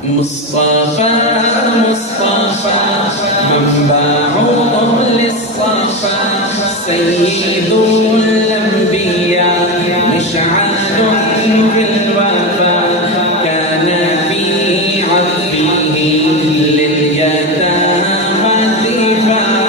مصطفى مصطفى منبع للصفا سيد الأنبياء مشعل في الوفا كان في عطفه لليتامى دفاع.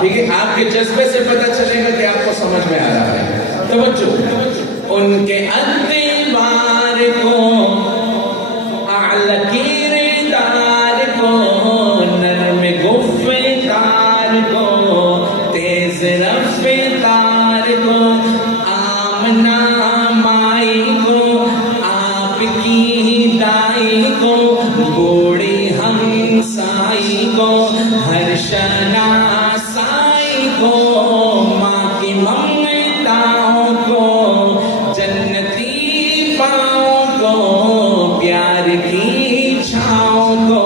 ٹھیک ہے، آپ کے جذبے سے پتہ چلے گا کہ آپ کو سمجھ میں آ رہا ہے. توجہ. ان کے اتبار کو اعلی کردار کو نرم گفتار کو تیز رفتار کو آمنہ مائی کو آپ کی دائی کو بوڑھی ہمسائی کو ہر شناسائی کو ماں کی ممتاؤں کو جنتی پاؤں کو پیار کی چھاؤں کو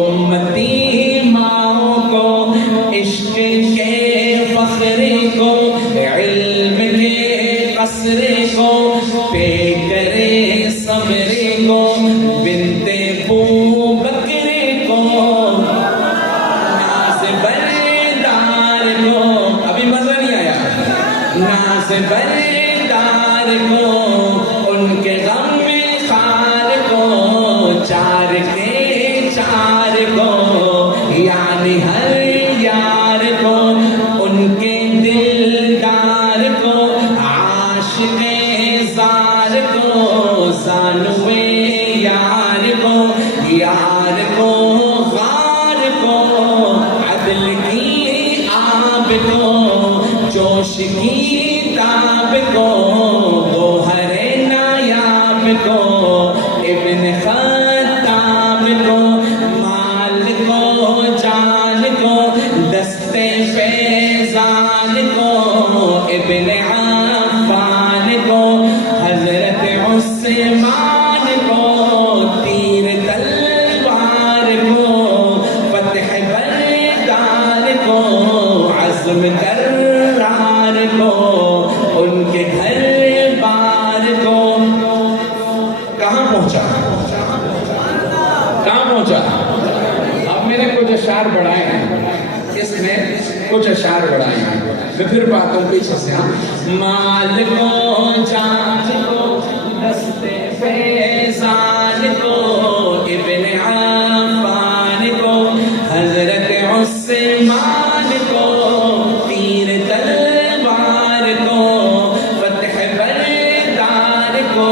امتی ماؤں کو عشق کے فخر کو علم کے قصر کو پے کرے صبر کو بنت بو بکر کو ناز بردار کو. ابھی مزہ نہیں آیا. ناز بردار کو ان کے غم خار کو چار کے چار کو یعنی ہر یار کو ان کے دلدار کو عاشق زار کو زانوے یار کو یار کو غار کو عدل کی آب کو جوش کی تاب کو گوہر نایاب کو ابن خطاب کو مال کو جان کو دستے فیضان کو ابن عفان کو حضرت عثمان کو تیر تلوار کو فتح بردار کو عزم کرار کو ان کے گھر بار کو. کہاں پہنچا؟ کہاں پہنچا؟ اب میں نے کچھ اشعار بڑھائے ہیں، اس میں کچھ اشعار بڑھائے ہیں، میں پھر بات ہوں پیچھے سے. مال کو جان کو دستے فیضان کو ابن عفان کو حضرت عثمان کو تیر تلوار کو فتح بردار کو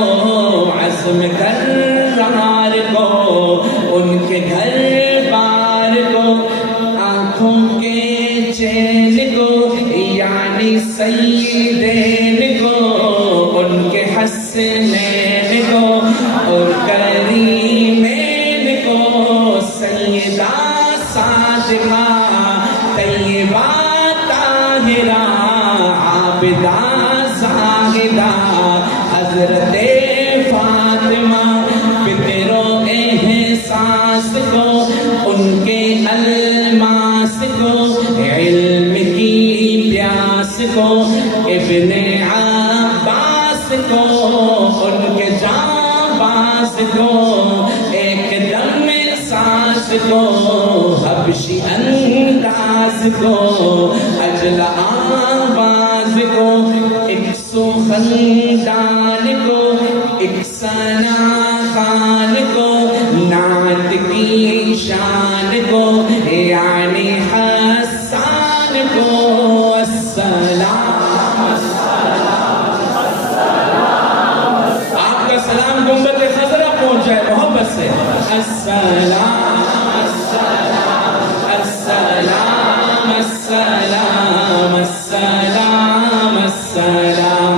عزم کرار کو ان کے گھر بار کو آنکھوں کے چین کو یعنی سیدین کو ان کے حسنین کو اور کریمین کو سیدہ صادقہ طیبہ طاہرہ عابدہ زاہدہ حضرت فاطمہ فکر و احساس کو ان کے الماس کو علم کی پیاس کو ابن عباس کو ان کے جانباز کو ایک دم سانس کو حبشی انداز کو اجل آواز کو ایک سو خندان کو ایک ثنا خان کو نعت کی شان کو یعنی حسان کو السلام. آپ کا سلام گنبد خضرا پہنچ جائے محبت سے. السلام السلام السلام السلام السلام السلام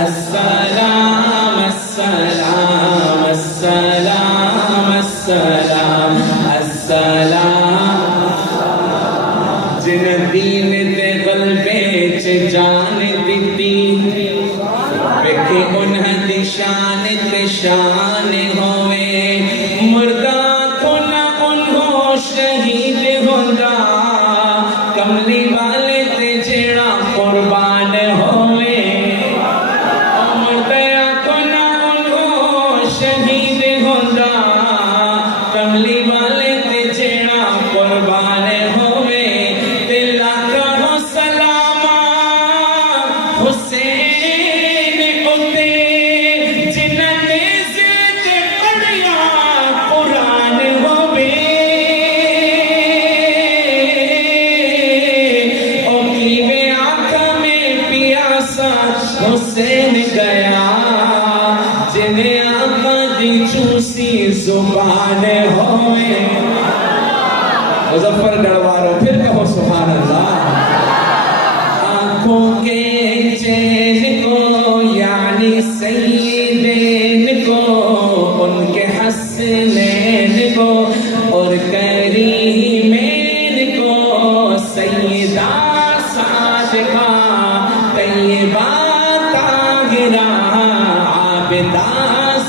السلام السلام السلام السلام السلام. جن دین تے غلبے چ جان دیتی ویکھے انہاں دی شان تے شان ہوئے مردہ کو نہ انہوں شہید ہوندا کملی والے تے جیڑا قربان ہوئے مردہ کو نہ انہوں شہید ہوندا کملی والے تے جیڑا قربان ہوئے دل کرو سلام حسین اتے جنہ نے زد پڑھی حسین گیا جنہیں آقا دی چوسی زبان ہوئے مظفر گڑوارو پھر کہو سبحان اللہ آنکھوں کے چین کو یعنی سیدین کو ان کے حسنین کو اور کریمین کو سیدہ صادقہ طیبہ طاہرہ عابدہ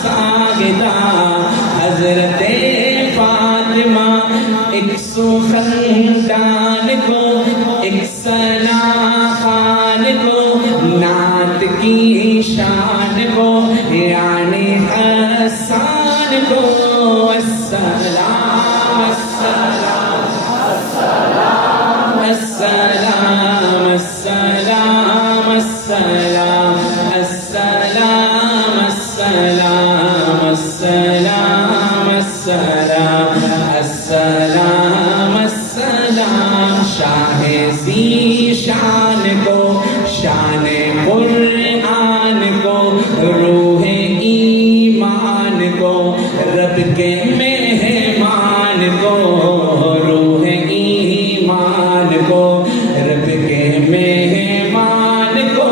ساجدہ حضرت فاطمہ ایک سو خندان کو ایک ثنا خان کو نعت کی شان کو یعنی حسان کو السلام السلام السلام السلام السلام السلام السلام السلام السلام السلام السلام شاہ ذی شان کو شان قرآن کو روح ایمان کو رب کے مہمان کو روح ایمان کو رب کے مہمان کو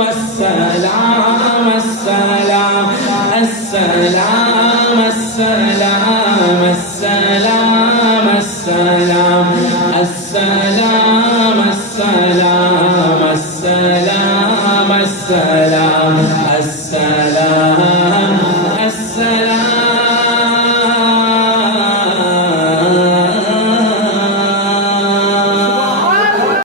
السلام السلام السلام السلام السلام السلام السلام